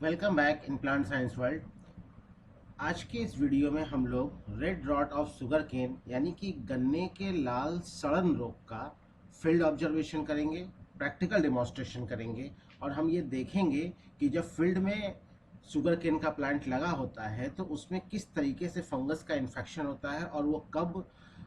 Welcome back in plant science world. आज के इस वीडियो में हम लोग red rot of sugar cane यानी कि गन्ने के लाल सड़न रोग का फील्ड ऑब्जर्वेशन करेंगे, प्रैक्टिकल डेमोन्स्ट्रेशन करेंगे और हम ये देखेंगे कि जब फील्ड में शुगर केन का प्लांट लगा होता है तो उसमें किस तरीके से फंगस का इन्फेक्शन होता है और वो कब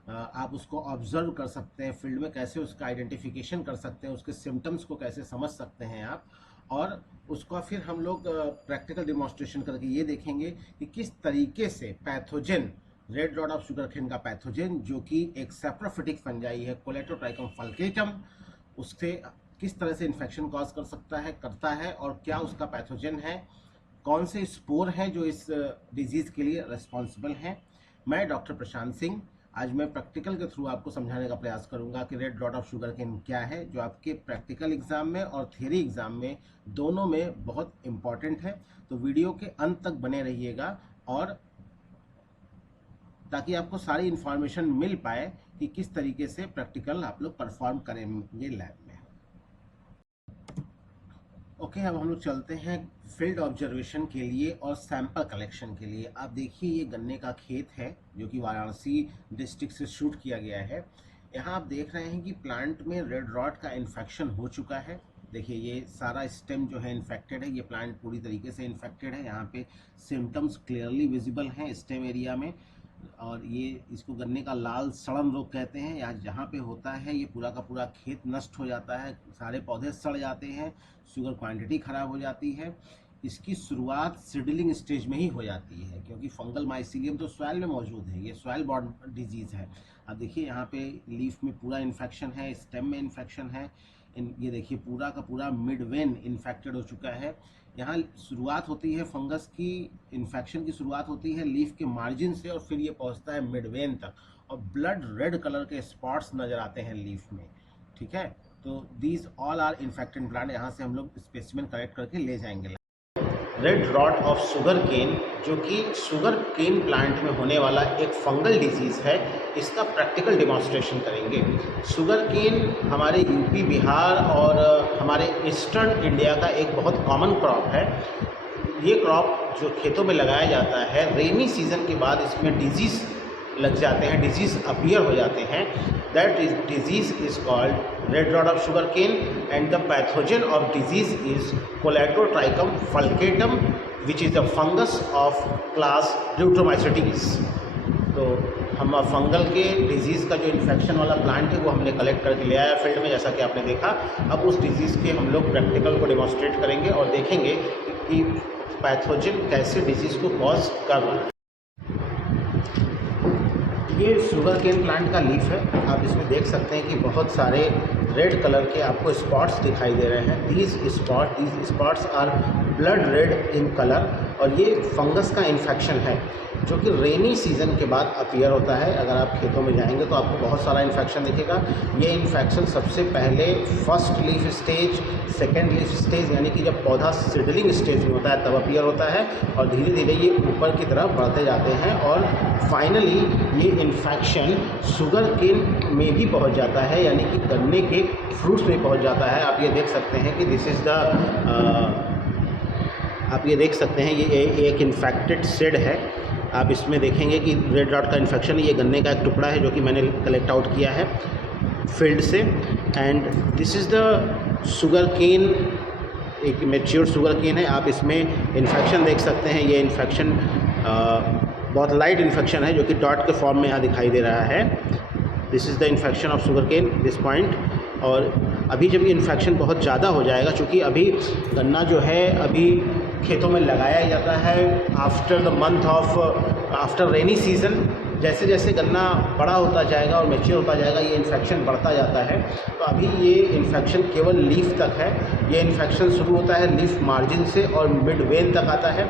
आप उसको ऑब्जर्व कर सकते हैं, फील्ड में कैसे उसका आइडेंटिफिकेशन कर सकते हैं, उसके सिम्टम्स को कैसे समझ सकते हैं आप, और उसका फिर हम लोग प्रैक्टिकल डिमॉन्स्ट्रेशन करके ये देखेंगे कि किस तरीके से pathogen red rot of sugar cane का पैथोजन जो कि एक सैप्रोफिटिक फंजाई है कोलेटोट्राइकम फल्केटम, उससे किस तरह से इन्फेक्शन कॉज कर सकता है करता है और क्या उसका पैथोजन है, कौन से स्पोर हैं जो इस डिजीज़ के लिए रिस्पॉन्सिबल हैं। मैं डॉक्टर प्रशांत सिंह आज मैं प्रैक्टिकल के थ्रू आपको समझाने का प्रयास करूंगा कि red rot of sugar cane क्या है, जो आपके प्रैक्टिकल एग्जाम में और थियरी एग्जाम में दोनों में बहुत इम्पॉर्टेंट है। तो वीडियो के अंत तक बने रहिएगा और ताकि आपको सारी इंफॉर्मेशन मिल पाए कि किस तरीके से प्रैक्टिकल आप लोग परफॉर्म करेंगे लैब में। ओके, अब हम लोग चलते हैं फील्ड ऑब्जर्वेशन के लिए और सैंपल कलेक्शन के लिए। आप देखिए ये गन्ने का खेत है जो कि वाराणसी डिस्ट्रिक्ट से शूट किया गया है। यहाँ आप देख रहे हैं कि प्लांट में रेड रॉट का इन्फेक्शन हो चुका है। देखिए ये सारा स्टेम जो है इन्फेक्टेड है, ये प्लांट पूरी तरीके से इन्फेक्टेड है। यहाँ पे सिम्टम्स क्लियरली विजिबल हैं स्टेम एरिया में, और ये इसको गन्ने का लाल सड़न रोग कहते हैं। यहाँ जहाँ पे होता है ये पूरा का पूरा खेत नष्ट हो जाता है, सारे पौधे सड़ जाते हैं, शुगर क्वांटिटी ख़राब हो जाती है। इसकी शुरुआत सीडलिंग स्टेज में ही हो जाती है क्योंकि फंगल माइसीलियम तो सॉइल में मौजूद है, ये सॉइल बॉर्न डिजीज़ है। अब देखिए यहाँ पे लीफ में पूरा इन्फेक्शन है, स्टेम में इन्फेक्शन है, ये देखिए पूरा का पूरा मिड वेन इन्फेक्टेड हो चुका है। यहाँ शुरुआत होती है फंगस की, इन्फेक्शन की शुरुआत होती है लीफ के मार्जिन से और फिर ये पहुँचता है मिड वेन तक और ब्लड रेड कलर के स्पॉट्स नज़र आते हैं लीफ में। ठीक है, तो these all are infected plant. यहाँ से हम लोग स्पेसिमेन कलेक्ट करके ले जाएंगे। Red rot of sugar cane जो कि शुगर केन प्लांट में होने वाला एक फंगल डिजीज़ है, इसका प्रैक्टिकल डेमोन्स्ट्रेशन करेंगे। शुगर केन हमारे यूपी, बिहार और हमारे ईस्टर्न इंडिया का एक बहुत कॉमन क्रॉप है। ये क्रॉप जो खेतों में लगाया जाता है, रेनी सीजन के बाद इसमें डिजीज़ लग जाते हैं, डिजीज़ अपीयर हो जाते हैं। That disease is called red rot of sugar cane and the pathogen of disease is Colletotrichum falcatum which is the fungus of class Deuteromycetes. तो हम फंगल के डिजीज़ का जो इन्फेक्शन वाला प्लांट है वो हमने कलेक्ट करके ले आया फील्ड में, जैसा कि आपने देखा। अब उस डिजीज़ के हम लोग प्रैक्टिकल को डेमोन्स्ट्रेट करेंगे और देखेंगे कि पैथोजन कैसे डिजीज़ को कॉज कर रहा है। ये शुगर केन प्लांट का लीफ है। आप इसमें देख सकते हैं कि बहुत सारे रेड कलर के आपको स्पॉट्स दिखाई दे रहे हैं। These spots are blood red in colour और ये फंगस का इन्फेक्शन है जो कि रेनी सीजन के बाद अपीयर होता है। अगर आप खेतों में जाएंगे तो आपको बहुत सारा इन्फेक्शन दिखेगा। ये इन्फेक्शन सबसे पहले first leaf stage, second leaf stage यानी कि जब पौधा सीडलिंग स्टेज में होता है तब अपीयर होता है और धीरे धीरे ये ऊपर की तरफ बढ़ते जाते हैं और फाइनली ये इन्फेक्शन शुगर केन में भी पहुंच जाता है, यानी कि गन्ने के फ्रूट्स में पहुंच जाता है। आप ये देख सकते हैं कि दिस इज़ द आप ये देख सकते हैं ये एक इन्फेक्टेड सीड है। आप इसमें देखेंगे कि रेड रॉट का इन्फेक्शन, ये गन्ने का एक टुकड़ा है जो कि मैंने कलेक्ट आउट किया है फील्ड से। And this is the sugarcane, एक मैच्योर शुगर केन है। आप इसमें इन्फेक्शन देख सकते हैं। ये इन्फेक्शन बहुत लाइट इन्फेक्शन है जो कि डॉट के फॉर्म में यहाँ दिखाई दे रहा है। This is the infection of sugar cane this point. और अभी जब ये इन्फेक्शन बहुत ज़्यादा हो जाएगा, चूँकि अभी गन्ना जो है अभी खेतों में लगाया जाता है आफ्टर रेनी सीज़न। जैसे जैसे गन्ना बड़ा होता जाएगा और मैच्योर होता जाएगा ये इन्फेक्शन बढ़ता जाता है। तो अभी ये इन्फेक्शन केवल लीफ तक है। ये इन्फेक्शन शुरू होता है लीफ मार्जिन से और मिड वेन तक आता है।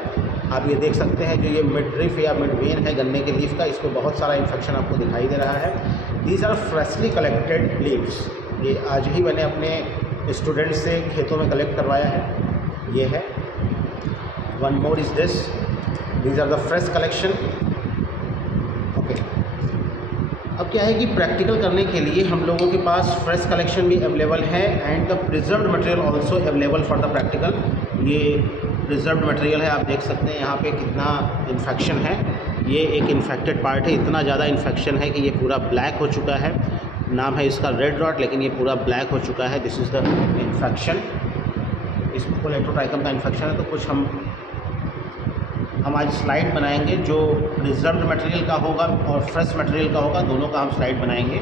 आप ये देख सकते हैं जो ये मिड ड्रिफ या मिड वेन है गन्ने के लीफ का, इसको बहुत सारा इन्फेक्शन आपको दिखाई दे रहा है। These are freshly collected leaves. ये आज ही मैंने अपने स्टूडेंट्स से खेतों में कलेक्ट करवाया है। ये है one more is this, these are the fresh collection. Okay, अब क्या है कि प्रैक्टिकल करने के लिए हम लोगों के पास फ्रेश कलेक्शन भी अवेलेबल है and the preserved material also available for the practical. ये प्रिजर्व्ड मटेरियल है। आप देख सकते हैं यहाँ पे कितना इन्फेक्शन है। ये एक इन्फेक्टेड पार्ट है, इतना ज़्यादा इन्फेक्शन है कि ये पूरा ब्लैक हो चुका है। नाम है इसका रेड रॉट, लेकिन ये पूरा ब्लैक हो चुका है। This is the infection. इस कोलेक्टोट्राइकम का इन्फेक्शन है। तो कुछ हम आज स्लाइड बनाएंगे जो प्रिजर्व्ड मटेरियल का होगा और फ्रेश मटेरियल का होगा, दोनों का हम स्लाइड बनाएंगे।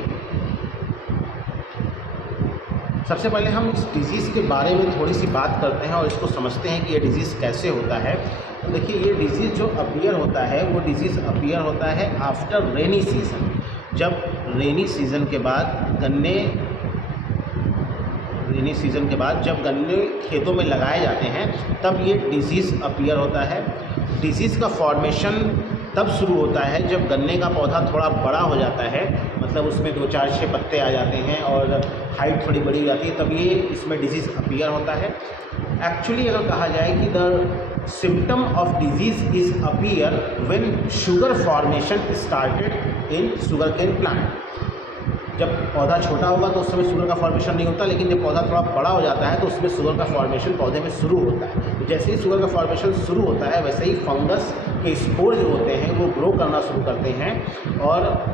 सबसे पहले हम इस डिज़ीज़ के बारे में थोड़ी सी बात करते हैं और इसको समझते हैं कि ये डिज़ीज़ कैसे होता है। तो देखिए, ये डिज़ीज़ जो अपीयर होता है वो डिज़ीज़ अपीयर होता है आफ्टर रेनी सीज़न। जब रेनी सीज़न के बाद जब गन्ने खेतों में लगाए जाते हैं तब ये डिज़ीज़ अपीयर होता है। डिज़ीज़ का फॉर्मेशन तब शुरू होता है जब गन्ने का पौधा थोड़ा बड़ा हो जाता है, मतलब उसमें 2, 4, 6 पत्ते आ जाते हैं और हाइट थोड़ी बड़ी हो जाती है, तब ये इसमें डिज़ीज़ अपीयर होता है। एक्चुअली अगर कहा जाए कि the symptom of disease is appear when sugar formation started in sugarcane plant. जब पौधा छोटा होगा तो उस समय शुगर का फॉर्मेशन नहीं होता, लेकिन जब पौधा थोड़ा बड़ा हो जाता है तो उसमें शुगर का फॉर्मेशन पौधे में शुरू होता है। तो जैसे ही शुगर का फॉर्मेशन शुरू होता है वैसे ही फंगस के स्पोर जो होते हैं वो ग्रो करना शुरू करते हैं और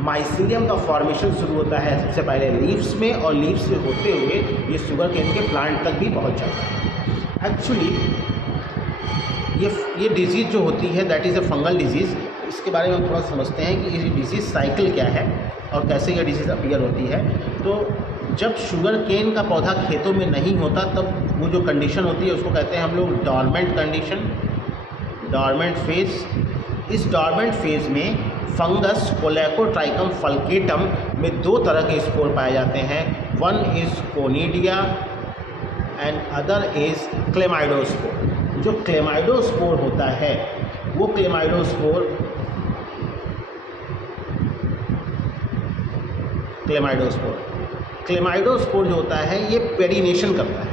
माइसीलियम का फॉर्मेशन शुरू होता है सबसे पहले लीव्स में, और लीव्स से होते हुए ये शुगर केन के प्लांट तक भी पहुँच जाता है। एक्चुअली ये डिज़ीज़ जो होती है that is a fungal disease. इसके बारे में हम थोड़ा समझते हैं कि ये डिज़ीज़ साइकिल क्या है और कैसे ये डिज़ीज़ अपीयर होती है। तो जब शुगर केन का पौधा खेतों में नहीं होता तब वो जो कंडीशन होती है उसको कहते हैं हम लोग डॉर्मेंट कंडीशन, डॉर्मेंट फेज़। इस डॉर्मेंट फेज़ में फंगस कोलेकोट्राइकम फल्केटम में 2 तरह के स्पोर पाए जाते हैं। One is conidia and other is chlamydospore. जो क्लेमाइडोस्पोर होता है वो क्लेमाइडोस्पोर जो होता है ये पेरिनेशन करता है।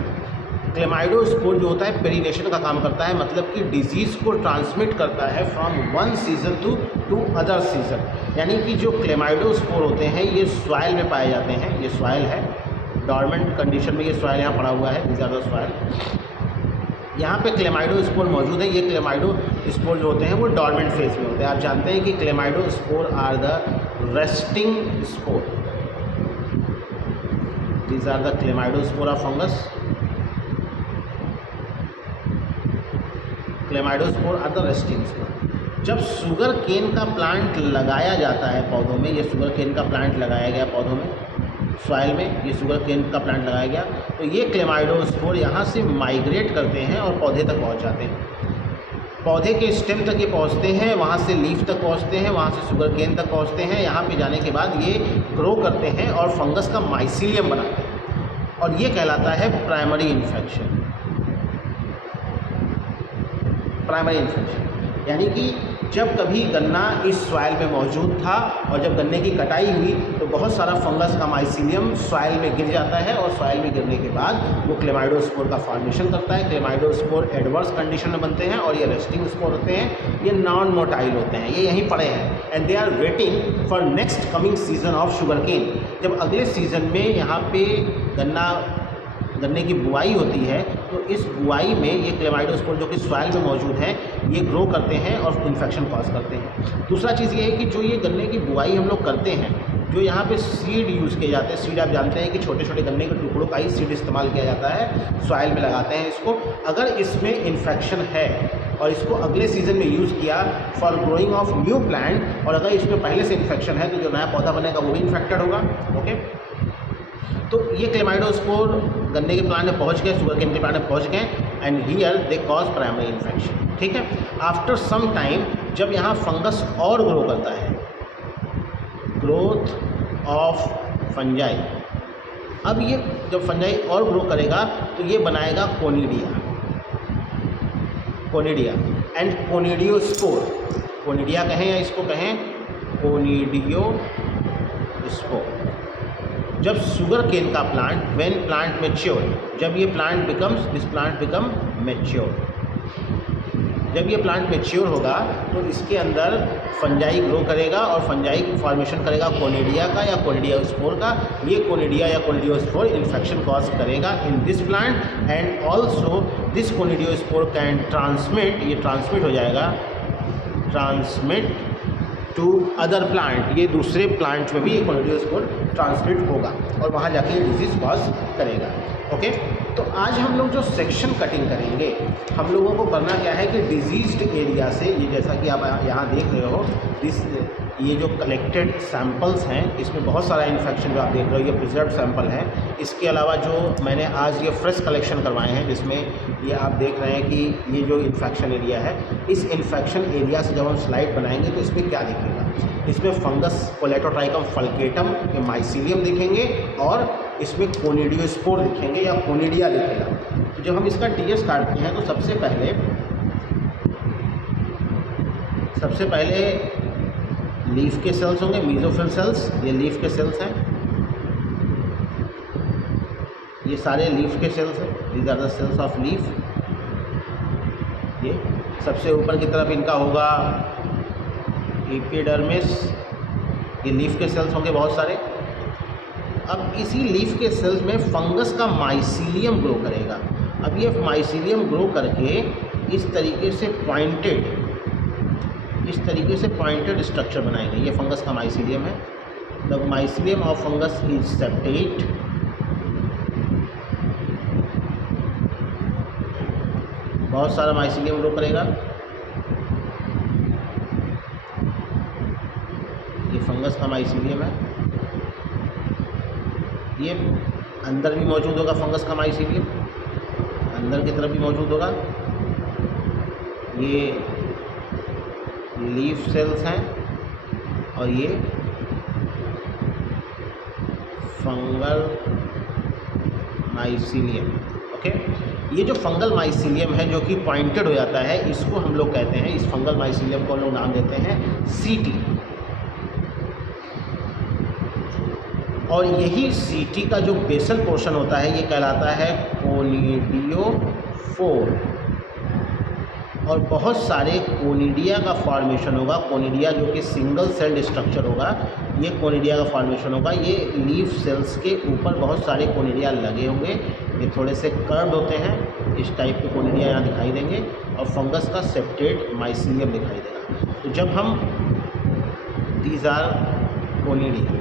क्लेमाइडोस्पोर जो होता है पेरिनेशन का काम करता है, मतलब कि डिजीज़ को ट्रांसमिट करता है from one season two other season. यानी कि जो क्लेमाइडोस्पोर होते हैं ये सॉइल में पाए जाते हैं। ये सॉइल है, डॉर्मेंट कंडीशन में ये सॉइल यहाँ पड़ा हुआ है, ज़्यादा सॉइल। यहाँ पे क्लेमाइडोस्पोर मौजूद है। ये क्लेमाइडोस्पोर जो होते हैं वो डॉर्मेंट फेज में होते हैं। आप जानते हैं कि chlamydospore are the resting spore. These are the Chlamydospora fungus. Chlamydospore are the resting spore. जब शुगर केन का प्लांट लगाया जाता है पौधों में, ये शुगर केन का प्लांट लगाया गया पौधों में, सॉइल में ये शुगर केन का प्लांट लगाया गया, तो ये क्लेमाइडोस्पोर यहाँ से माइग्रेट करते हैं और पौधे तक पहुँच जाते हैं। पौधे के स्टेम तक ये पहुँचते हैं, वहाँ से लीफ तक पहुँचते हैं, वहाँ से शुगर केन तक पहुँचते हैं। यहाँ पे जाने के बाद ये ग्रो करते हैं और फंगस का माइसीलियम बनाते हैं और ये कहलाता है प्राइमरी इन्फेक्शन। प्राइमरी इन्फेक्शन यानी कि जब कभी गन्ना इस सॉइल में मौजूद था और जब गन्ने की कटाई हुई तो बहुत सारा फंगस का माइसीलियम सॉइल में गिर जाता है और सॉइल में गिरने के बाद वो क्लेमाइडोस्पोर का फॉर्मेशन करता है। क्लेमाइडोस्पोर एडवर्स कंडीशन में बनते हैं और ये रेस्टिंग स्पोर होते हैं। ये नॉन मोटाइल होते हैं, ये यहीं पड़े हैं and they are waiting for next coming season of sugar cane. जब अगले सीजन में यहाँ पे गन्ने की बुआई होती है तो इस बुआई में ये क्लेमाइडोस्पोर जो कि सॉइल में मौजूद हैं ये ग्रो करते हैं और इन्फेक्शन कॉज करते हैं। दूसरा चीज़ ये है कि जो ये गन्ने की बुआई हम लोग करते हैं, जो यहाँ पे सीड यूज़ किए जाते हैं, सीड आप जानते हैं कि छोटे छोटे गन्ने के टुकड़ों का ही सीड इस्तेमाल किया जाता है, सॉइल में लगाते हैं इसको। अगर इसमें इन्फेक्शन है और इसको अगले सीजन में यूज़ किया for growing of new plant, और अगर इसमें पहले से इन्फेक्शन है तो जो नया पौधा बनेगा वो भी इन्फेक्टेड होगा। ओके, तो ये क्लेमाइडोस्पोर गन्ने के प्लांट में पहुंच गए, शुगर केन के प्लांट में पहुंच गए and here they cause primary infection. ठीक है, आफ्टर सम टाइम जब यहाँ फंगस और ग्रो करता है, ग्रोथ ऑफ फंजाई, अब ये जब फंजाई और ग्रो करेगा तो ये बनाएगा कोनिडिया एंड कोनिडियोस्पोर। कोनिडिया कहें या इसको कहें कोनिडियोस्पोर। जब शुगर केन का प्लांट व्हेन प्लांट मैच्योर, जब ये plant becomes this plant become mature, जब ये प्लांट मैच्योर होगा तो इसके अंदर फंजाई ग्रो करेगा और फंजाई फॉर्मेशन करेगा कोनिडिया का या कोनिडियोस्पोर का। ये कोनिडिया या कोनिडियोस्पोर इन्फेक्शन कॉज करेगा in this plant and also this conidiospore can transmit, ये ट्रांसमिट हो जाएगा, ट्रांसमिट टू अदर प्लांट, ये दूसरे प्लांट में भी ये कोनिडियोस्पोर ट्रांसमिट होगा और वहाँ जाके ये डिजीज़ कॉज करेगा। ओके, तो आज हम लोग जो सेक्शन कटिंग करेंगे, हम लोगों को करना क्या है कि डिजीज्ड एरिया से, ये जैसा कि आप यहाँ देख रहे हो, ये जो कलेक्टेड सैंपल्स हैं इसमें बहुत सारा इन्फेक्शन जो आप देख रहे हो ये प्रिजर्व सैंपल है। इसके अलावा जो मैंने आज ये फ्रेश कलेक्शन करवाए हैं जिसमें ये आप देख रहे हैं कि ये जो इन्फेक्शन एरिया है, इस इन्फेक्शन एरिया से जब हम स्लाइड बनाएंगे तो इसमें क्या दिखेगा, इसमें फंगस कोलेटोट्राइकम फल्केटम के माइसीलियम दिखेंगे और इसमें कोनिडियोस्पोर दिखेंगे या कोनिडिया दिखेगा। तो जब हम इसका टीएस काटते हैं तो सबसे पहले लीफ के सेल्स होंगे, मीजोफिल सेल्स, ये लीफ के सेल्स हैं, ये सारे लीफ के सेल्स हैं, these are the cells of leaf. ये सबसे ऊपर की तरफ इनका होगा एपिडर्मिस, ये लीफ के सेल्स होंगे बहुत सारे। अब इसी लीफ के सेल्स में फंगस का माइसीलियम ग्रो करेगा। अब ये माइसीलियम ग्रो करके इस तरीके से पॉइंटेड स्ट्रक्चर बनाएंगे। ये फंगस का माइसीलियम है। The mycelium of fungus is septate, बहुत सारा माइसीलियम ग्रो करेगा। ये फंगस का माइसीलियम है, ये अंदर भी मौजूद होगा फंगस का माइसीलियम, अंदर की तरफ भी मौजूद होगा। ये लीफ सेल्स हैं और ये फंगल माइसीलियम। ओके, ये जो फंगल माइसीलियम है जो कि पॉइंटेड हो जाता है, इसको हम लोग कहते हैं, इस फंगल माइसीलियम को हम लोग नाम देते हैं सीटी। और यही सीटी का जो बेसल पोर्शन होता है ये कहलाता है कोनिडियोफोर। और बहुत सारे कोनिडिया का फॉर्मेशन होगा, कोनिडिया जो कि सिंगल सेल्ड स्ट्रक्चर होगा, ये कोनिडिया का फॉर्मेशन होगा। ये लीफ सेल्स के ऊपर बहुत सारे कोनिडिया लगे होंगे, ये थोड़े से कर्व्ड होते हैं, इस टाइप के कोनिडिया यहाँ दिखाई देंगे और फंगस का सेप्टेट माइसीलियम दिखाई देगा। तो जब हम दीज आर कोनिडिया,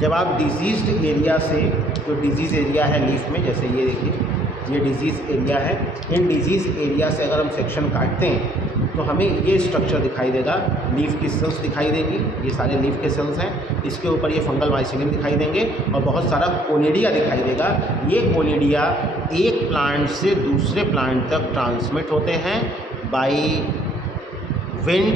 जब आप डिजीज़्ड एरिया से, जो डिजीज़ एरिया है लीफ में, जैसे ये देखिए ये डिजीज़ एरिया है, इन डिजीज़ एरिया से अगर हम सेक्शन काटते हैं तो हमें ये स्ट्रक्चर दिखाई देगा, लीफ की सेल्स दिखाई देंगी, ये सारे लीफ के सेल्स हैं, इसके ऊपर ये फंगल माइसीलियम दिखाई देंगे और बहुत सारा कोनिडिया दिखाई देगा। ये कोनिडिया एक प्लांट से दूसरे प्लांट तक ट्रांसमिट होते हैं by wind,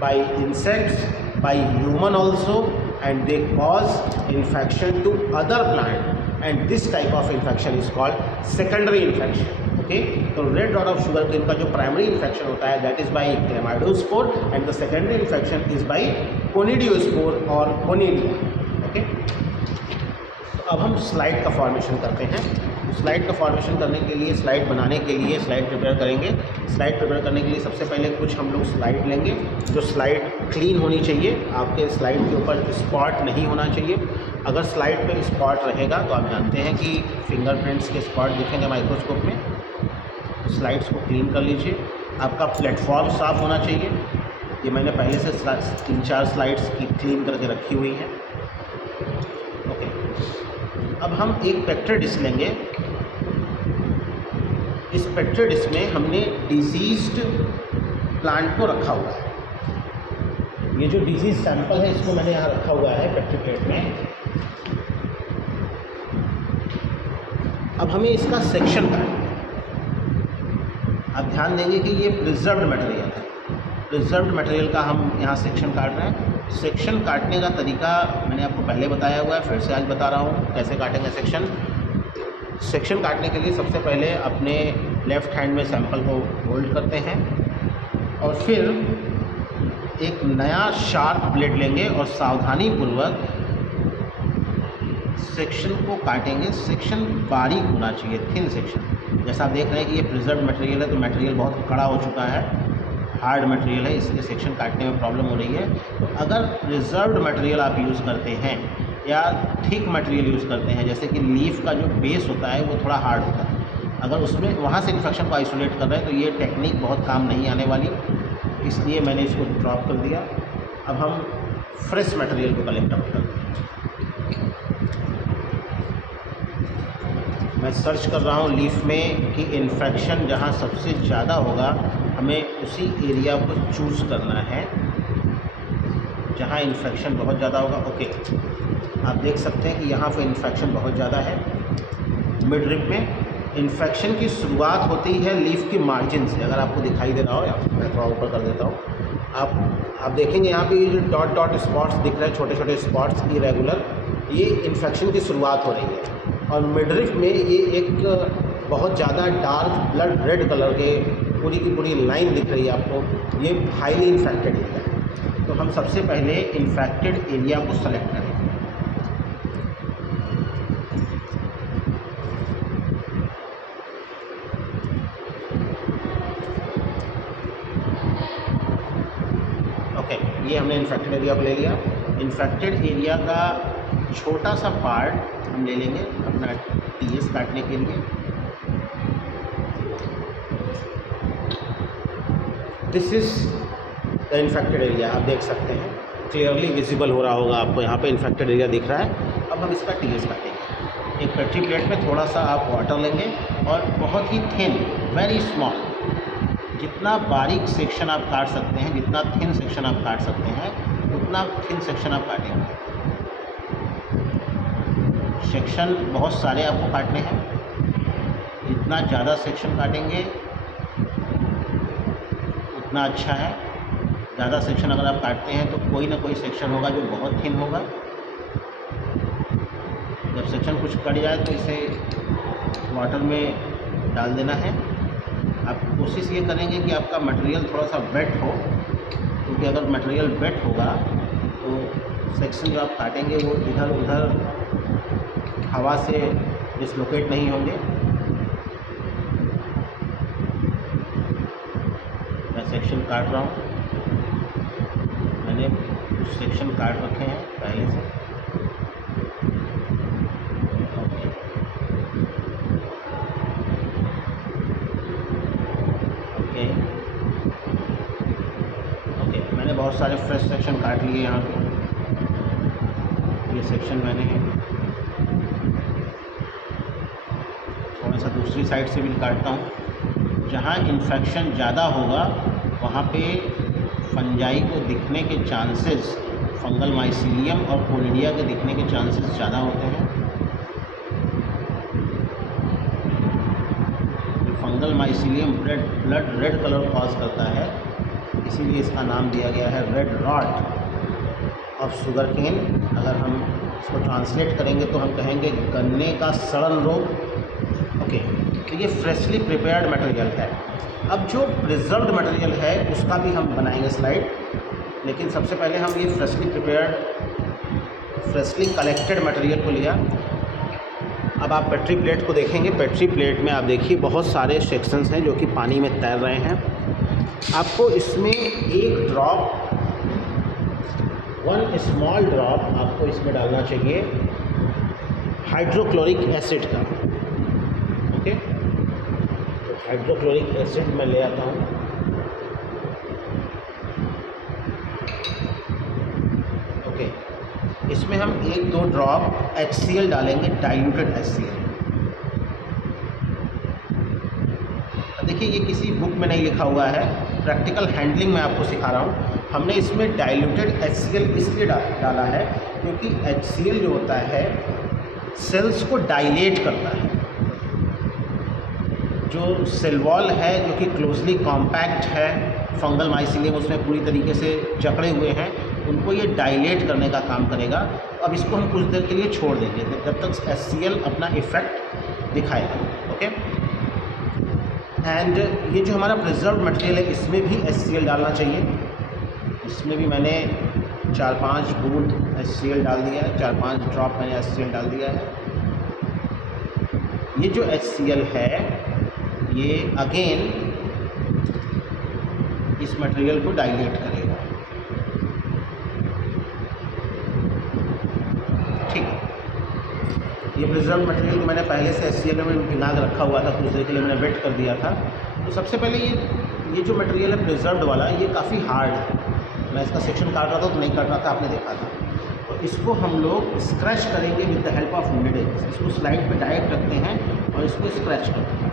bye insects, by human also, and they cause infection to other plant and this type of infection is called secondary infection. Okay, तो red rot of sugar cane का जो primary infection होता है that is by chlamydospore and the secondary infection is by conidiospore और conidia. Okay, तो अब हम slide का फॉर्मेशन करते हैं। स्लाइड का फॉर्मेशन करने के लिए, स्लाइड बनाने के लिए स्लाइड प्रिपेयर करेंगे। स्लाइड प्रिपेयर करने के लिए सबसे पहले कुछ हम लोग स्लाइड लेंगे, जो स्लाइड क्लीन होनी चाहिए, आपके स्लाइड के ऊपर स्पॉट नहीं होना चाहिए। अगर स्लाइड पे स्पॉट रहेगा तो आप जानते हैं कि फिंगरप्रिंट्स के स्पॉट दिखेंगे माइक्रोस्कोप में। स्लाइड्स को क्लीन कर लीजिए। आपका प्लेटफॉर्म साफ़ होना चाहिए। ये मैंने पहले से 3-4 स्लाइड्स की क्लीन करके रखी हुई हैं। ओके, अब हम एक पेक्टर डिश लेंगे। इस पेक्टर डिश में हमने डिजीज्ड प्लांट को रखा हुआ है। ये जो डिजीज सैंपल है इसको मैंने यहाँ रखा हुआ है पेक्टर प्लेट में। अब हमें इसका सेक्शन काटना है। आप ध्यान देंगे कि ये प्रिजर्व्ड मटेरियल है। प्रिजर्व्ड मटेरियल का हम यहाँ सेक्शन काट रहे हैं। सेक्शन काटने का तरीका मैंने आपको पहले बताया हुआ है, फिर से आज बता रहा हूँ कैसे काटेंगे सेक्शन। सेक्शन काटने के लिए सबसे पहले अपने लेफ़्ट हैंड में सैंपल को होल्ड करते हैं और फिर एक नया शार्प ब्लेड लेंगे और सावधानीपूर्वक सेक्शन को काटेंगे। सेक्शन बारीक होना चाहिए, थिन सेक्शन। जैसा आप देख रहे हैं कि ये प्रिजर्व मटेरियल है, तो मटेरियल बहुत कड़ा हो चुका है, हार्ड मटेरियल है, इसलिए सेक्शन काटने में प्रॉब्लम हो रही है। तो अगर प्रिजर्व्ड मटेरियल आप यूज़ करते हैं या थिक मटेरियल यूज़ करते हैं, जैसे कि लीफ का जो बेस होता है वो थोड़ा हार्ड होता है, अगर उसमें वहाँ से इन्फेक्शन को आइसोलेट कर रहे हैं तो ये टेक्निक बहुत काम नहीं आने वाली, इसलिए मैंने इसको ड्रॉप कर दिया। अब हम फ्रेश मटेरियल को कलेक्ट आउट करते हैं। मैं सर्च कर रहा हूँ लीफ में कि इन्फेक्शन जहाँ सबसे ज़्यादा होगा हमें उसी एरिया को चूज़ करना है जहाँ इन्फेक्शन बहुत ज़्यादा होगा। ओके, आप देख सकते हैं कि यहाँ पे इन्फेक्शन बहुत ज़्यादा है। मिड रिब में इन्फेक्शन की शुरुआत होती है लीफ की मार्जिन से, अगर आपको दिखाई दे रहा हो, या मैं थोड़ा ऊपर कर देता हूँ, आप देखेंगे यहाँ पे ये जो डॉट डॉट स्पॉट्स दिख रहे हैं, छोटे छोटे स्पॉट्स इरेगुलर, ये इन्फेक्शन की शुरुआत हो रही है। और मिडरिफ में ये एक बहुत ज़्यादा डार्क ब्लड रेड कलर के पूरी की पूरी लाइन दिख रही है आपको, ये हाईली इन्फेक्टेड एरिया है। तो हम सबसे पहले इन्फेक्टेड एरिया को सेलेक्ट करेंगे। ओके, ये हमने इन्फेक्टेड एरिया को ले लिया। इन्फेक्टेड एरिया का छोटा सा पार्ट हम ले लेंगे अपना टीएस काटने के लिए। This is the infected area, आप देख सकते हैं क्लियरली विजिबल हो रहा होगा आपको, यहाँ पे इन्फेक्टेड एरिया दिख रहा है। अब हम इसका टीएस काटेंगे। एक पेट्री प्लेट में थोड़ा सा आप वाटर लेंगे और बहुत ही थिन, वेरी स्मॉल, जितना बारीक सेक्शन आप काट सकते हैं, जितना थिन सेक्शन आप काट सकते हैं, उतना थिन सेक्शन आप काटेंगे। सेक्शन बहुत सारे आपको काटने हैं, जितना ज़्यादा सेक्शन काटेंगे उतना अच्छा है। ज़्यादा सेक्शन अगर आप काटते हैं तो कोई ना कोई सेक्शन होगा जो बहुत थिन होगा। जब सेक्शन कुछ कट जाए तो इसे वाटर में डाल देना है। आप कोशिश ये करेंगे कि आपका मटेरियल थोड़ा सा वेट हो, क्योंकि अगर मटेरियल वेट होगा तो सेक्शन जो आप काटेंगे वो इधर उधर हवा से डिसलोकेट नहीं होंगे। मैं सेक्शन काट रहा हूँ, मैंने कुछ सेक्शन काट रखे हैं पहले से। ओके, मैंने बहुत सारे फ्रेश सेक्शन काट लिए यहाँ पे। ये सेक्शन मैंने थोड़ा सा दूसरी साइड से भी काटता हूँ। जहाँ इन्फेक्शन ज़्यादा होगा वहाँ पे फंजाई को दिखने के चांसेस, फंगल माइसीलियम और कोनिडिया के दिखने के चांसेस ज़्यादा होते हैं। Fungal mycelium blood red colour cause करता है, इसीलिए इसका नाम दिया गया है red rot of sugar cane. अगर हम इसको ट्रांसलेट करेंगे तो हम कहेंगे गन्ने का सड़न रोग। ओके, तो ये फ्रेशली प्रिपेयर्ड मटेरियल है। अब जो प्रिजर्व्ड मटेरियल है उसका भी हम बनाएंगे स्लाइड, लेकिन सबसे पहले हम ये freshly prepared, freshly collected material को लिया। अब आप पेट्री प्लेट को देखेंगे। पेट्री प्लेट में आप देखिए बहुत सारे सेक्शंस हैं जो कि पानी में तैर रहे हैं। आपको इसमें एक ड्रॉप, वन स्मॉल ड्रॉप आपको इसमें डालना चाहिए हाइड्रोक्लोरिक एसिड का। ओके, तो हाइड्रोक्लोरिक एसिड मैं ले आता हूँ। ओके, इसमें हम 1-2 ड्रॉप HCl डालेंगे, डाइल्यूटेड HCl। देखिए ये किसी बुक में नहीं लिखा हुआ है, प्रैक्टिकल हैंडलिंग में आपको सिखा रहा हूँ। हमने इसमें डाइल्यूटेड HCl इसलिए डाला है क्योंकि HCl जो होता है सेल्स को डायलेट करता है। जो सेल वॉल है जो कि क्लोजली कॉम्पैक्ट है, फंगल माइसीलियम उसमें पूरी तरीके से जकड़े हुए हैं, उनको ये डायलेट करने का काम करेगा। अब इसको हम कुछ देर के लिए छोड़ देंगे जब तक HCl अपना इफ़ेक्ट दिखाएगा। ओके, एंड ये जो हमारा प्रिजर्व मटेरियल है इसमें भी HCl डालना चाहिए। इसमें भी मैंने 4-5 बूंद HCl डाल दिया है, 4-5 ड्रॉप मैंने HCl डाल दिया है। ये जो HCl है ये अगेन इस मटेरियल को डाइलेट करेगा। ठीक है, ये प्रिजर्व मटेरियल मैंने पहले से HCl में भिगा के रखा हुआ था, कुछ देर के लिए मैंने वेट कर दिया था। तो सबसे पहले ये जो मटेरियल है प्रिजर्व्ड वाला, ये काफ़ी हार्ड है। मैं इसका सेक्शन काट रहा था तो नहीं काट रहा था, आपने देखा था। तो इसको हम लोग स्क्रैच करेंगे with the help of needle. इसको स्लाइड पे डायरेक्ट रखते हैं और इसको स्क्रैच करते हैं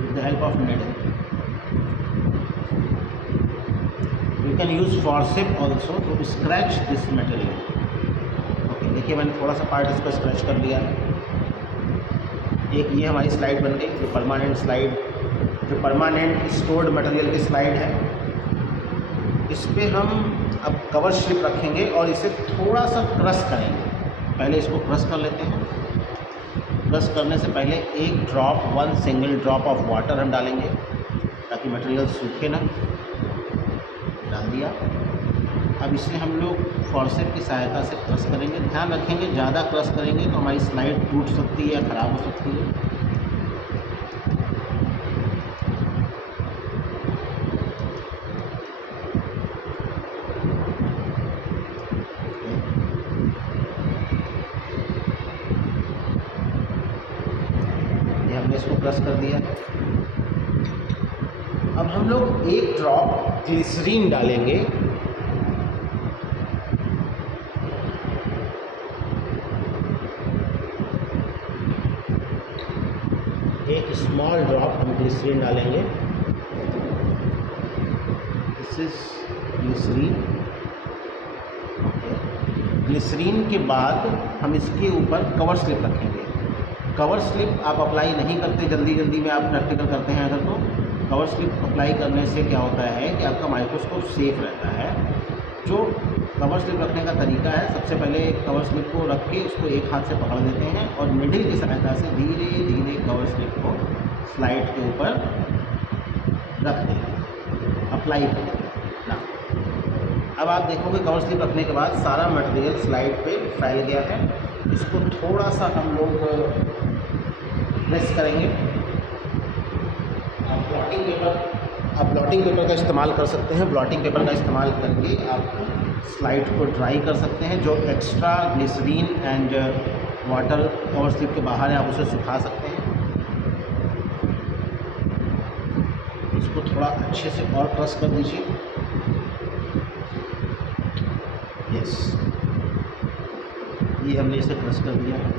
with the help of needle. You can use forcep also to scratch this material. Okay, देखिए मैंने थोड़ा सा पार्ट इसको स्क्रैच कर लिया है। एक ये हमारी स्लाइड बन गई, जो परमानेंट स्लाइड, जो परमानेंट स्टोर्ड मटेरियल की स्लाइड है। इस पे हम अब कवर स्लिप रखेंगे और इसे थोड़ा सा क्रश करेंगे। पहले इसको क्रश कर लेते हैं। क्रश करने से पहले one single drop of water हम डालेंगे ताकि मटेरियल सूखे ना। डाल दिया। अब इसे हम लोग फॉर्सेप की सहायता से क्रश करेंगे। ध्यान रखेंगे, ज़्यादा क्रश करेंगे तो हमारी स्लाइड टूट सकती है या ख़राब हो सकती है। ये हमने इसको क्रश कर दिया। अब हम लोग एक ड्रॉप ग्लिसरीन डालेंगे। एक स्मॉल ड्रॉप हम ग्लिसरीन डालेंगे। This is glycerine. ग्लिसरीन के बाद हम इसके ऊपर कवर स्लिप रखेंगे। कवर स्लिप आप अप्लाई नहीं करते जल्दी जल्दी में, आप प्रैक्टिकल करते हैं अगर, तो कवर स्लिप अप्लाई करने से क्या होता है कि आपका माइक्रोस्कोप सेफ रहता है। जो कवर स्लिप रखने का तरीका है, सबसे पहले कवर स्लिप को रख के इसको एक हाथ से पकड़ लेते हैं और निडल की सहायता से धीरे धीरे कवर स्लिप को स्लाइड के ऊपर रख देंगे, अप्लाई कर देंगे ना। अब आप देखोगे कवर स्लिप रखने के बाद सारा मटेरियल स्लाइड पे फैल गया है। इसको थोड़ा सा हम लोग प्रेस करेंगे। आप ब्लॉटिंग पेपर का इस्तेमाल कर सकते हैं। ब्लॉटिंग पेपर का इस्तेमाल करके आप स्लाइड को ड्राई कर सकते हैं। जो extra glycerine and water cover slip के बाहर है, आप उसे सुखा सकते हैं। इसको थोड़ा अच्छे से और क्रश कर दीजिए। यस, ये हमने इसे क्रश कर दिया है।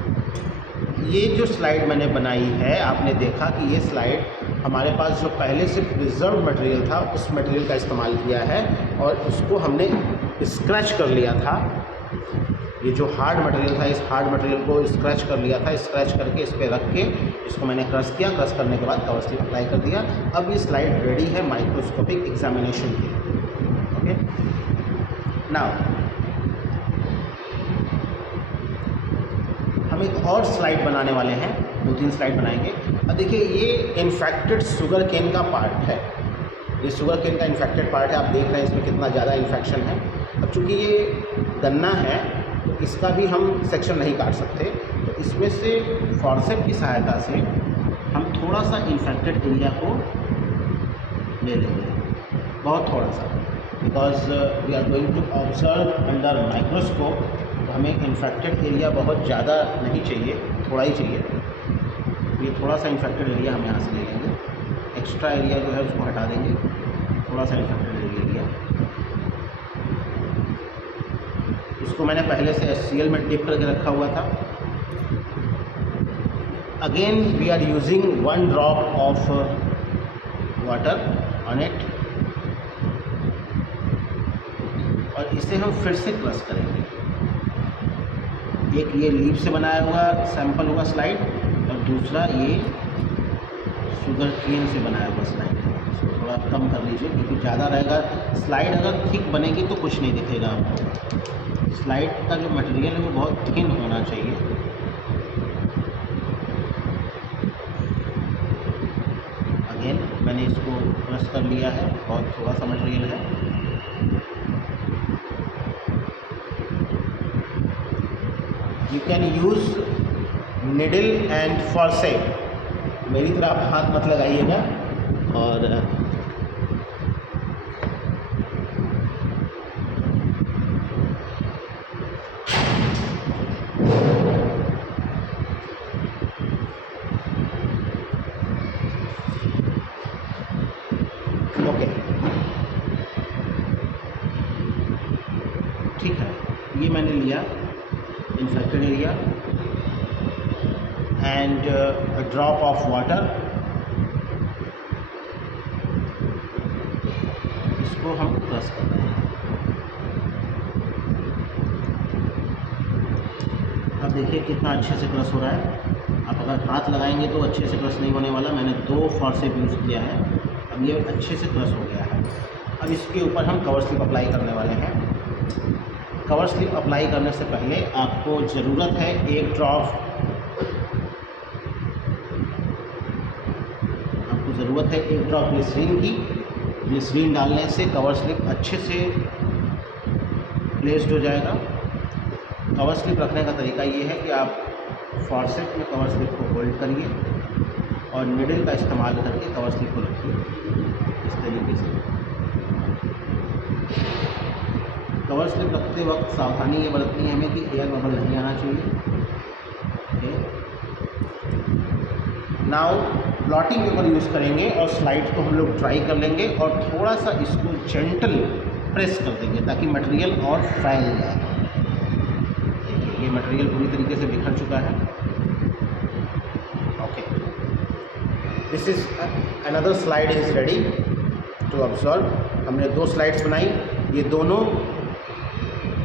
ये जो स्लाइड मैंने बनाई है, आपने देखा कि ये स्लाइड हमारे पास जो पहले से प्रिजर्व मटेरियल था उस मटेरियल का इस्तेमाल किया है और उसको हमने स्क्रैच कर लिया था। ये जो हार्ड मटेरियल था, इस हार्ड मटेरियल को स्क्रैच कर लिया था। स्क्रैच करके इस पर रख के इसको मैंने क्रश किया। क्रश करने के बाद कवर स्लिप अप्लाई कर दिया। अब ये स्लाइड रेडी है माइक्रोस्कोपिक एग्जामिनेशन के लिए। ओके, नाउ हम एक और स्लाइड बनाने वाले हैं, 2-3 स्लाइड बनाएंगे। अब देखिए, ये इन्फेक्टेड शुगर केन का पार्ट है। ये शुगर केन का इन्फेक्टेड पार्ट है। आप देख रहे हैं इसमें कितना ज़्यादा इन्फेक्शन है। अब चूँकि ये गन्ना है तो इसका भी हम सेक्शन नहीं काट सकते, तो इसमें से फॉर्सेप की सहायता से हम थोड़ा सा इन्फेक्टेड एरिया को ले लेंगे, बहुत थोड़ा सा, because we are going to observe under microscope. तो हमें इन्फेक्टेड एरिया बहुत ज़्यादा नहीं चाहिए, थोड़ा ही चाहिए। ये थोड़ा सा इन्फेक्टेड एरिया हम यहाँ से ले लेंगे। एक्स्ट्रा एरिया जो है उसको हटा देंगे, थोड़ा सा इन्फेक्टेड एरिया। इसको मैंने पहले से HCl में डिप करके रखा हुआ था। Again we are using 1 drop of water on it और इसे हम फिर से क्रश करेंगे। एक ये लीफ से बनाया हुआ सैंपल होगा स्लाइड और दूसरा ये शुगर केन से बनाया हुआ स्लाइड है। इसको थोड़ा कम कर लीजिए क्योंकि ज़्यादा रहेगा। स्लाइड अगर थिक बनेगी तो कुछ नहीं दिखेगा आपको। स्लाइड का जो मटेरियल है वो बहुत थिन होना चाहिए। अगेन मैंने इसको क्रश कर लिया है, बहुत थोड़ा सा मटेरियल है। You can use needle and forceps. मेरी तरह आप हाथ मत लगाइएगा। और ओके, ठीक है, ये मैंने लिया infected area and a drop of water. इसको हम क्रश कर रहे हैं। अब देखिए कितना अच्छे से क्रश हो रहा है। आप अगर हाथ लगाएंगे तो अच्छे से क्रश नहीं होने वाला। मैंने 2 फॉर्सेप यूज़ किया है। अब ये अच्छे से क्रश हो गया है। अब इसके ऊपर हम कवर स्लिप अप्लाई करने वाले हैं। कवर स्लिप अप्लाई करने से पहले आपको ज़रूरत है एक ड्रॉप ग्लिसरीन की। ग्लिसरीन डालने से कवर स्लिप अच्छे से प्लेस्ड हो जाएगा। कवर स्लिप रखने का तरीका ये है कि आप फॉर्सेप में कवर स्लिप को होल्ड करिए और निडल का इस्तेमाल करके कवर स्लिप को रखिए इस तरीके से। कवर स्लिप रखते वक्त सावधानी ये बरतनी है हमें कि एयर बबल नहीं आना चाहिए। Okay, now blotting paper use करेंगे और स्लाइड को हम लोग ड्राई कर लेंगे और थोड़ा सा इसको जेंटल प्रेस कर देंगे ताकि मटेरियल और फैल जाए। देखिए ये मटेरियल पूरी तरीके से बिखर चुका है। Okay, this is another slide is ready to observe. हमने 2 स्लाइड्स बनाई। ये दोनों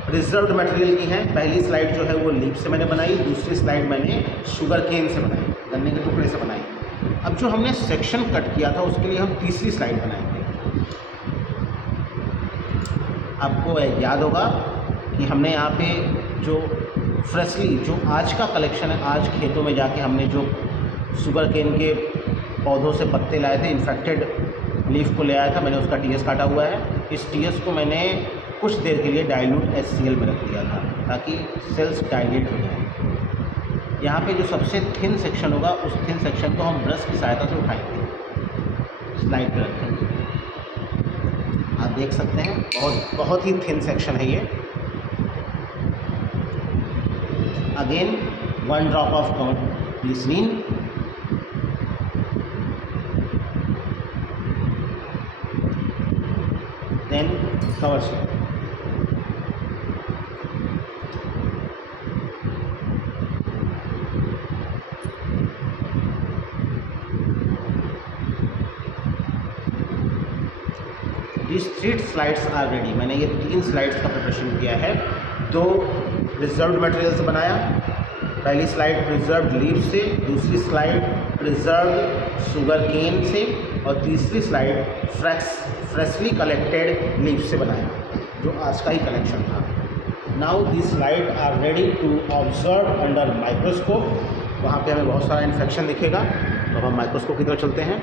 प्रिजर्व्ड मटेरियल की हैं। पहली स्लाइड जो है वो लीफ से मैंने बनाई, दूसरी स्लाइड मैंने शुगर केन से बनाई, गन्ने के टुकड़े से बनाई। अब जो हमने सेक्शन कट किया था उसके लिए हम तीसरी स्लाइड बनाएंगे। आपको याद होगा कि हमने यहाँ पे जो फ्रेशली जो आज का कलेक्शन है, आज खेतों में जाके हमने जो शुगर केन के पौधों से पत्ते लाए थे, इन्फेक्टेड लीफ को ले आया था, मैंने उसका टीएस काटा हुआ है। इस टीएस को मैंने कुछ देर के लिए डाइल्यूट HCl में रख दिया था ताकि सेल्स डाइलेट हो जाए। यहाँ पे जो सबसे थिन सेक्शन होगा उस थिन सेक्शन को हम ब्रश की सहायता से उठाएंगे, स्लाइड पे रखेंगे। आप देख सकते हैं बहुत ही थिन सेक्शन है ये। Again 1 drop of glycerine, then cover slip. This 3 slides are ready. मैंने ये 3 स्लाइड्स का प्रिपरेशन किया है। 2 प्रिजर्व्ड मटेरियल से बनाया। पहली स्लाइड प्रिजर्व्ड लीफ से, दूसरी स्लाइड प्रिजर्व्ड शुगर केन से और तीसरी स्लाइड फ्रेशली कलेक्टेड लीफ से बनाया जो आज का ही कलेक्शन था। Now this slide are ready to observe under microscope. वहाँ पे हमें बहुत सारा इन्फेक्शन दिखेगा तो हम माइक्रोस्कोप की तरफ चलते हैं।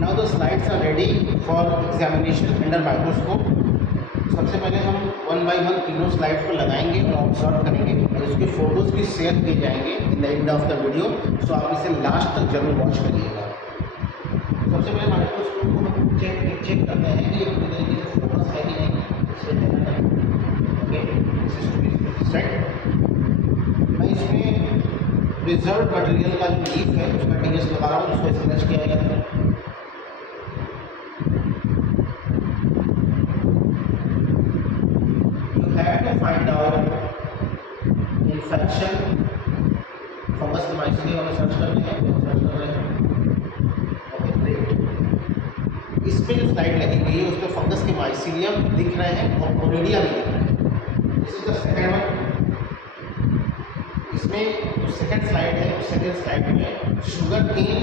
Now the slides are ready for examination under microscope. सबसे पहले हम 1 बाय 1 तीनों स्लाइड्स को लगाएंगे और ऑब्जर्व करेंगे और उसके फोटोज़ भी शेयर किए जाएंगे in the end of the video. So आप इसे लास्ट तक जरूर वॉच करिएगा। सबसे पहले माइक्रोस्कोप को हम चेक करते हैं कि पूरी तरीके से फोकस है कि नहीं। मैं इसमें प्रिजर्व्ड मटेरियल का जो लीफ है उसका टीएस लगा रहा हूँ, उसको स्क्रैच किया गया है। फाइंड आउट इन्फेक्शन फंगस के माइसीलियम में सर्च करते हैं, सर्च कर रहे हैं। Okay great. इस पे जो स्लाइड लगी हुई है उसमें फंगस के माइसीलियम दिख रहे हैं और कोनिडिया भी दिख रहे हैं। This is the second one. इसमें जो सेकंड स्लाइड है उस सेकंड स्लाइड में शुगर केन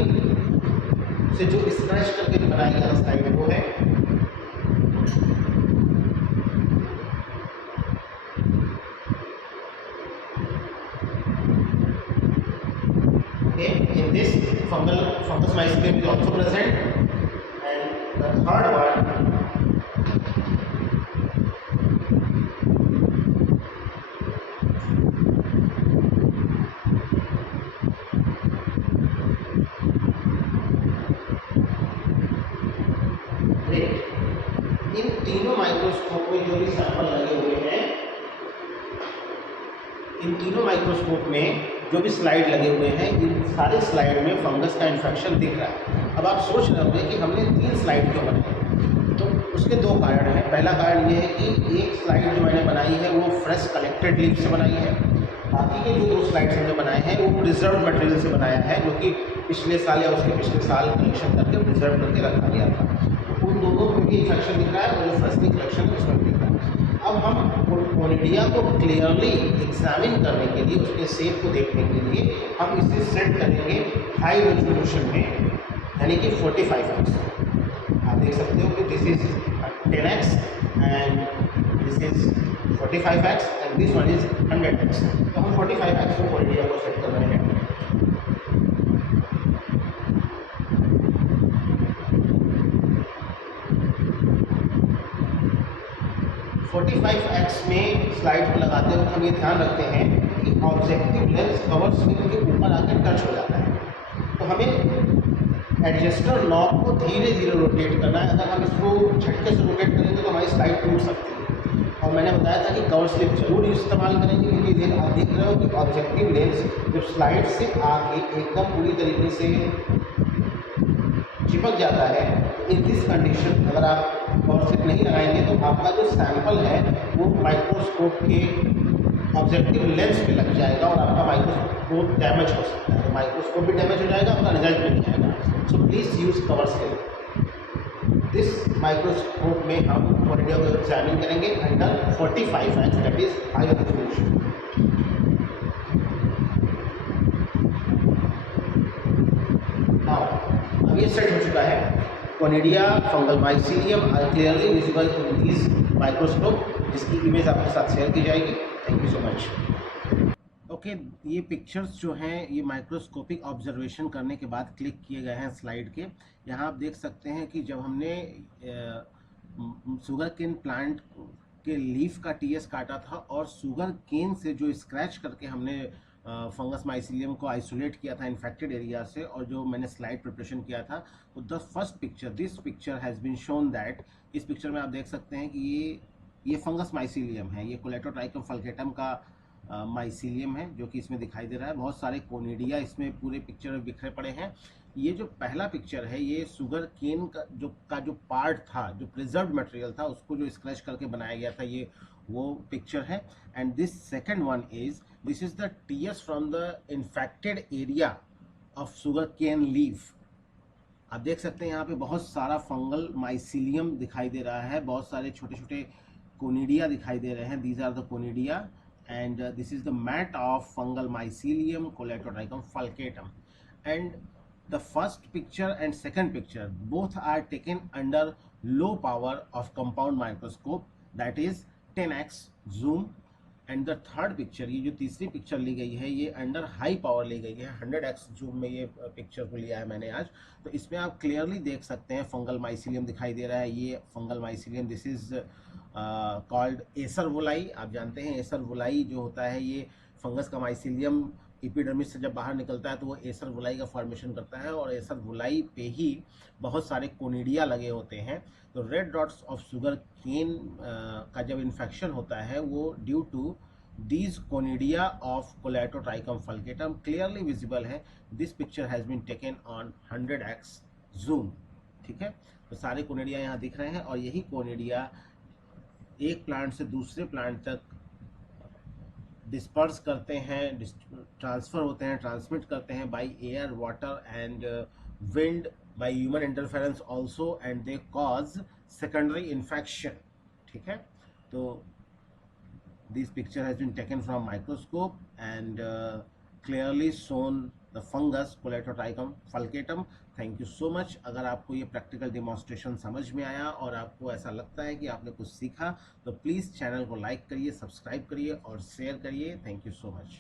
से जो स्क्रैच करके बनाई गई स्लाइड वो है। In this fungus mycelium is also present, and the third one तीनों माइक्रोस्कोप में जो भी सैंपल लगे हुए हैं, इन तीनों माइक्रोस्कोप में जो भी स्लाइड लगे हुए हैं, इन सारे स्लाइड में फंगस का इन्फेक्शन दिख रहा है। अब आप सोच रहे होंगे कि हमने 3 स्लाइड क्यों बनाई, तो उसके 2 कारण हैं। पहला कारण ये है कि एक स्लाइड जो मैंने बनाई है वो फ्रेश कलेक्टेड लीफ से बनाई है, बाकी के जो 2 स्लाइड्स हमने बनाए हैं वो प्रिजर्व मटेरियल से बनाया है, जो कि पिछले साल या उसके पिछले साल कलेक्शन करके प्रिजर्व करके रखा गया था। उन दोनों में भी इन्फेक्शन दिख रहा है और जो फ्रेशली कलेक्शन है उसमें दिख रहा है। अब हम कोनिडिया को क्लियरली एग्जामिन करने के लिए, उसके शेप को देखने के लिए हम इसे सेट करेंगे हाई रेजोल्यूशन में, यानी कि 45x। आप देख सकते हो कि this is 10x and this is 45x and this one is 100x। तो हम 45x को कोनिडिया को सेट कर रहे हैं। x में स्लाइड को लगाते वक्त हम ये ध्यान रखते हैं कि ऑब्जेक्टिव लेंस कवर स्लिप के ऊपर आकर टच हो जाता है, तो हमें एडजस्टर नॉब को धीरे धीरे रोटेट करना है। अगर हम इसको झटके से रोटेट करेंगे तो हमारी स्लाइड टूट सकती है। और मैंने बताया था कि कवर स्लिप जरूर इस्तेमाल करेंगे, क्योंकि आप देख रहे हो कि ऑब्जेक्टिव लेंस जब स्लाइड से आके एकदम पूरी तरीके से चिपक जाता है, इन दिस कंडीशन अगर आप कवर स्लिप नहीं लगाएंगे तो आपका जो सैंपल है वो माइक्रोस्कोप के ऑब्जेक्टिव लेंस पे लग जाएगा और आपका माइक्रोस्कोप डैमेज हो सकता है। तो माइक्रोस्कोप भी डैमेज हो जाएगा, आपका रिजल्ट भी नहीं आएगा। So please use cover slip. This microscope में हम कोनिडिया को एग्जामिन करेंगे under 45x, that is high resolution. अब ये सेट हो चुका है। Conidia fungal mycelium are clearly visible in this microscope, जिसकी इमेज आपके साथ शेयर की जाएगी। Thank you so much. Okay, ये पिक्चर्स जो हैं ये माइक्रोस्कोपिक ऑब्जर्वेशन करने के बाद क्लिक किए गए हैं स्लाइड के। यहाँ आप देख सकते हैं कि जब हमने शुगर केन प्लांट के लीफ का टीएस काटा था और शुगर केन से जो स्क्रैच करके हमने फंगस माइसीलियम को आइसोलेट किया था इन्फेक्टेड एरिया से, और जो मैंने स्लाइड प्रिपरेशन किया था, तो the first picture, this picture has been shown that, इस पिक्चर में आप देख सकते हैं कि ये फंगस माइसीलियम है, ये कोलेटोट्राइकम फल्केटम का माइसीलियम है जो कि इसमें दिखाई दे रहा है। बहुत सारे कोनिडिया इसमें पूरे पिक्चर में बिखरे पड़े हैं। ये जो पहला पिक्चर है ये शुगर केन का जो पार्ट था, जो प्रिजर्व्ड मटेरियल था, उसको जो स्क्रैच करके बनाया गया था, ये वो पिक्चर है। And this second one is, this is the TS from the infected area of sugar cane leaf. आप देख सकते हैं यहाँ पे बहुत सारा फंगल माइसीलियम दिखाई दे रहा है, बहुत सारे छोटे छोटे कोनिडिया दिखाई दे रहे हैं। These are the conidia and this is the mat of fungal mycelium Coleotrichum falcatum. And the first picture and second picture both are taken under low power of compound microscope, that is 10x zoom. And the third picture, ये जो तीसरी picture ली गई है ये under high power ली गई है, 100x zoom में ये पिक्चर को लिया है मैंने आज। तो इसमें आप क्लियरली देख सकते हैं फंगल माइसीलियम दिखाई दे रहा है। ये fungal mycelium, this is called acervuli वोलाई। आप जानते हैं एसर वोलाई जो होता है, ये फंगस का माइसीलियम एपिडर्मिस से जब बाहर निकलता है तो वो एसर वोलाई का फॉर्मेशन करता है, और एसर वोलाई पे ही बहुत सारे कोनिडिया लगे होते हैं। तो red dots of sugar cane का जब इन्फेक्शन होता है वो due to these conidia of Coleotrichum falcatum clearly visible है। this picture has been taken on 100x zoom। ठीक है, तो सारे कोनिडिया यहाँ दिख रहे हैं, और यही कोनिडिया एक प्लांट से दूसरे प्लांट तक डिस्पर्स करते हैं, ट्रांसफर होते हैं, ट्रांसमिट करते हैं by air, water and wind, by human interference also, and they cause secondary infection. ठीक है, तो this picture has been taken from microscope and clearly shown the fungus Coleotrichum falcatum। Thank you so much. अगर आपको ये practical demonstration समझ में आया और आपको ऐसा लगता है कि आपने कुछ सीखा, तो प्लीज़ चैनल को लाइक करिए, सब्सक्राइब करिए और शेयर करिए। Thank you so much.